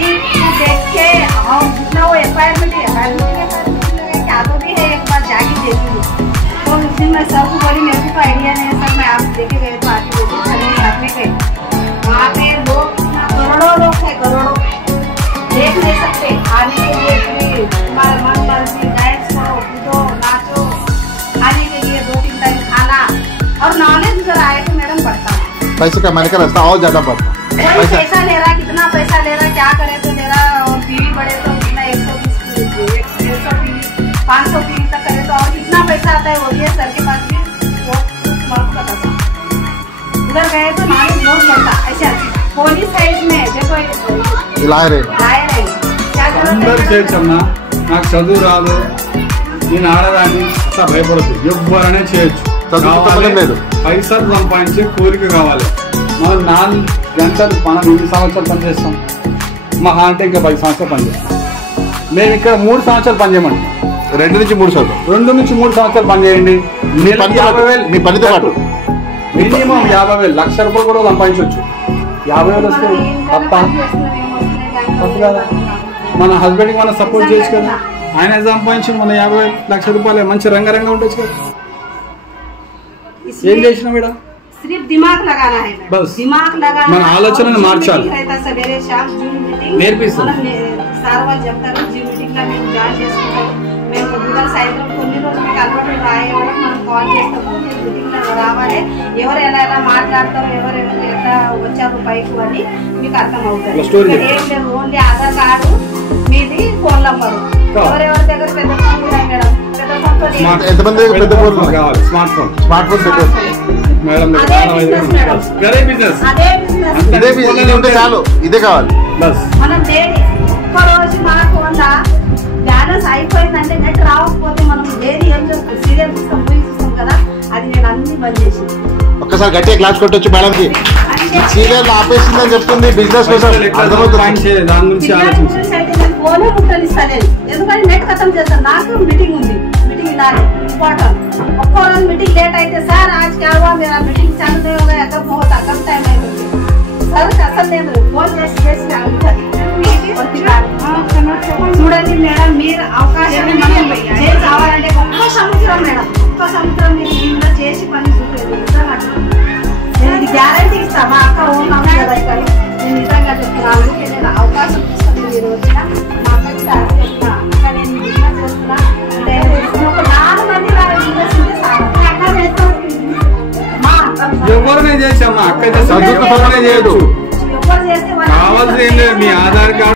अभी देख के जितना वो FIR में क्या तो भी है, एक बार जाके देखिए। तो उस दिन मैं सबको बोली मेरे को आइडिया नहीं है सर, मैं आप देखे गए तो आके देखिए वहाँ पे लोग करोड़ों लोग है, करोड़ों देख नहीं सकते। आने के लिए तुम्हारा मन मर्जी डांस करो, कूदो, नाचो, खाने के लिए 2-3 टाइम खाना और नॉलेज जरा आए तो मैडम बढ़ता है। पैसे कमाने का रास्ता और ज्यादा बढ़ता। पैसा ले रहा, कितना पैसा ले रहा, क्या करे तो ले रहा। और पीढ़ी बढ़े तो कितना 500 पीढ़ी तक करे तो और कितना पैसा आता है वो भी है सर के पास भी, वो पता था। उधर गए तो नॉलेज बहुत बढ़ता। ऐसे पुलिस साइड में देखो लायरे అందరూ చేయొచ్చమ్మా. నాకు చదువు రాదు, నేను ఆడదాన్ని అట్లా భయపడదు, ఎవరైనా చేయొచ్చు. పైసలు సంపాదించే కోరిక కావాలి. మనం 4 గంటలు మనం 2 సంవత్సరాలు పనిచేస్తాం, మహా అంటే ఇంకా 10 సంవత్సరాలు పనిచేస్తాం. మేము ఇక్కడ 3 సంవత్సరాలు పనిచేయమండి. 2 నుంచి 3 సంవత్సరాలు పనిచేయండి. మీ పనితో పాటు మినిమం 50,000, ₹1,00,000 కూడా సంపాదించవచ్చు. 50,000 వస్తే తప్ప కదా. మన హస్బెండ్కి మనం సపోర్ట్ చేయొచ్చు కదా. ఆయన సంపాదించి మన 50,000, ₹1,00,000 మంచి రంగరంగా ఉండొచ్చు కదా. ఏం చేసినా మేడం सिर्फ दिमाग लगाना है, बस दिमाग लगाना, మన ఆలోచనను మార్చాలి. सवेरे शाम जूम मीटिंग నేర్పిస్తాను. సార్ వాళ్ళు చెప్తారు జూమ్ మీటింగ్ లో మేము జాయిన్ చేసుకుంటాం. మేము పొద్దుగా సాయంత్రం కొన్ని రోజులు మీకు అలవాటు రాయడం మనం కాల్ చేస్తాము. మీటింగ్ లో రావాలి, ఎవరు ఎలా ఎలా మాట్లాడతారు, ఎవరు ఎట్లా వచ్చారు పైకి అని మీకు అర్థం అవుతుంది. ఏం లేదు, ఓన్లీ ఆధార్ కార్డు మీది, ఫోన్ నంబరు. ఎవరెవరి దగ్గర పెద్ద ఫోన్ ఉన్నాయి మేడం, పెద్ద ఫోన్ ఎంతమంది పెద్ద ఫోన్ కావాలి? Smart phone madam. ఇదే ఉంటే చాలు, ఇదే కావాలి బస్. మనం డైలీ ఒక్క రోజు మనకు బ్యాలెన్స్ అయిపోయిందంటే నెట్ రావకపోతే మనం డైలీ ఏం చేస్తాం, సీరియల్ చూస్తాం, మూవీ చూస్తాం కదా, అది నేను అన్ని బంద్ చేసి ఒక్కసారి గట్టిగా క్లాస్ కొట్టొచ్చు మేడం కి. సీరియల్ ఆపేసిందని చెప్తుంది బిజినెస్ కోసం. దాని గురించి ఆలోచించి అయితే నేను ఫోనే ముట్టనిస్తాను, ఎందుకంటే నెట్ ఖతం చేస్తాను. నాకు మీటింగ్ ఉంది, మీటింగ్ ఇలానే ఇంపార్టెంట్. ఒక్క రోజు మీటింగ్ లేట్ అయితే సార్ आज क्या हुआ, मेरा मीटिंग चालू नहीं हो गया, कब होता, कब टाइम है सर అసలు నేను ఫోన్ చేసి చూడండి మేడం. మీరు అవకాశం కావాలంటే ఒక్క సంవత్సరం మేడం, ఒక్క సంవత్సరం మీరు ఇంట్లో చేసి పని చూపలేదు. నేను ఇది గ్యారంటీ ఇస్తాను. మా అక్క ఉన్నాను కదా ఇక్కడ, నేను నిజంగా చెప్తున్నాను. నేను అవకాశం ఇస్తాను. మీరు వచ్చిన మా అక్కకి చెప్తున్నా, అక్క నేను బిజినెస్ చేస్తున్నా అంటే ఒక 4 మంది బిజినెస్ ఉంటే సార్ ఎవరినే చేసామా. అక్క అయితే చేయొచ్చు. ఎవరు చేస్తే కావాల్సింది మీ ఆధార్ కార్డు